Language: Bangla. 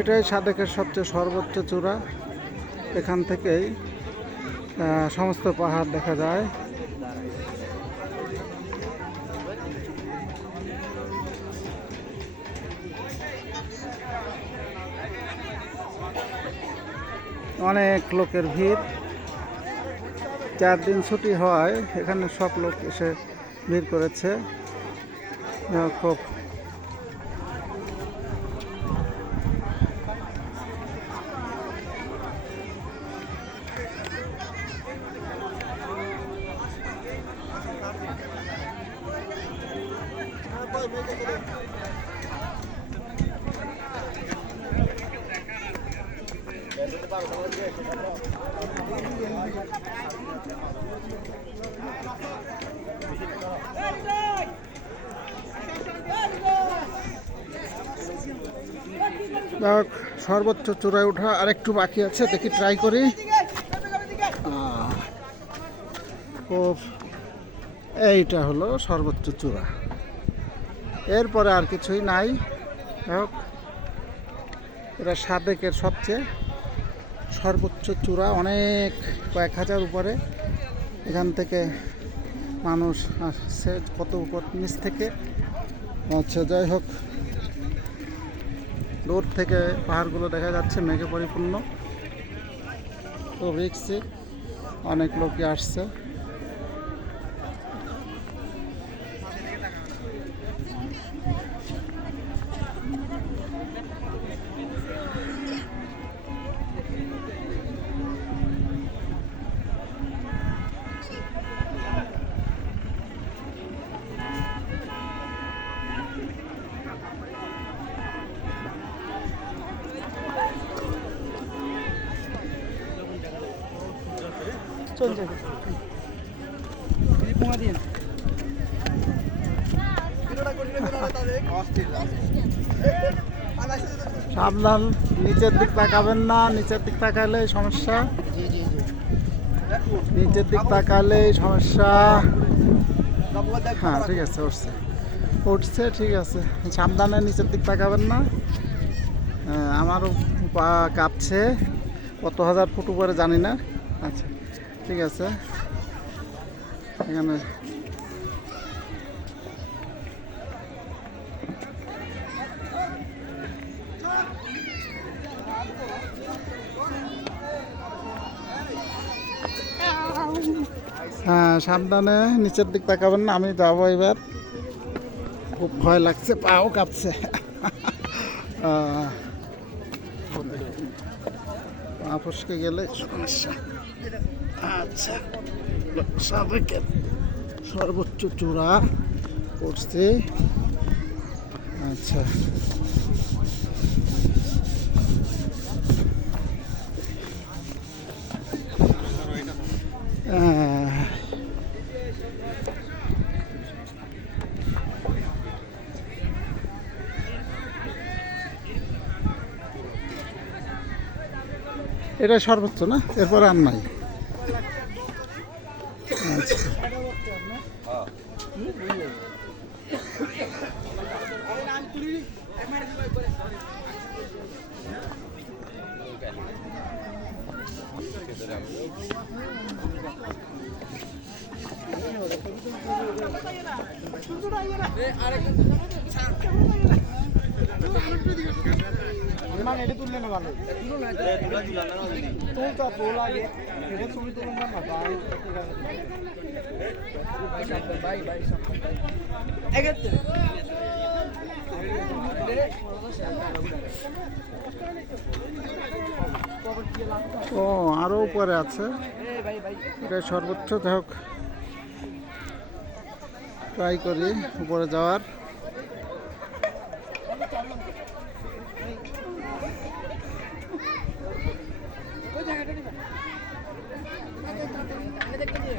এটাই সাদেকের সবচেয়ে সর্বোচ্চ চূড়া। এখান থেকেই সমস্ত পাহাড় দেখা যায়। অনেক লোকের ভিড়। 4 দিন ছুটি হওয়ায় এখানে সব লোক এসে ভিড় করেছে। খুব সর্বোচ্চ চূড়ায় ওঠা আরেকটু বাকি আছে, দেখি ট্রাই করি। খুব এইটা হলো সর্বোচ্চ চূড়া, এরপরে আর কিছুই নাই। এটা সাদেকের সবচেয়ে সর্বোচ্চ চূড়া, অনেক কয়েক হাজার উপরে। এখান থেকে মানুষ আসছে কত উপর নিচ থেকে। আচ্ছা, যাই হোক, দূর থেকে পাহাড়গুলো দেখা যাচ্ছে মেঘে পরিপূর্ণ। তো রিক্সি, অনেক লোকই আসছে। সাবধান, নিচের দিক তাকাবেন না, নিচের দিক তাকালে সমস্যা। নিচের দিক তাকালে সমস্যা। হ্যাঁ, ঠিক আছে, উঠছে, ঠিক আছে। সাবধানে নিচের দিক তাকাবেন না। আমারও পা কাঁপছে, কত হাজার ফুট উপরে জানি না। আচ্ছা, ঠিক আছে। এখানে হ্যাঁ, সাবধানে নিচের দিক তাকাবেন না। আমি যাবো এবার, খুব ভয় লাগছে, পাও কাঁপছে। পা ফসকে গেলে সমস্যা। আচ্ছা, সাদেকের সর্বোচ্চ চূড়া করছে। আচ্ছা, এটা সর্বোচ্চ না, এরপরে আর নাই। এটা তুললে না ভালো, তুলতা তোল আগে, এটা ছবি তুলুন না ভাই। ও, আরো উপরে আছে, এটা সর্বোচ্চ। যাই হোক, ট্রাই করি উপরে যাওয়ার।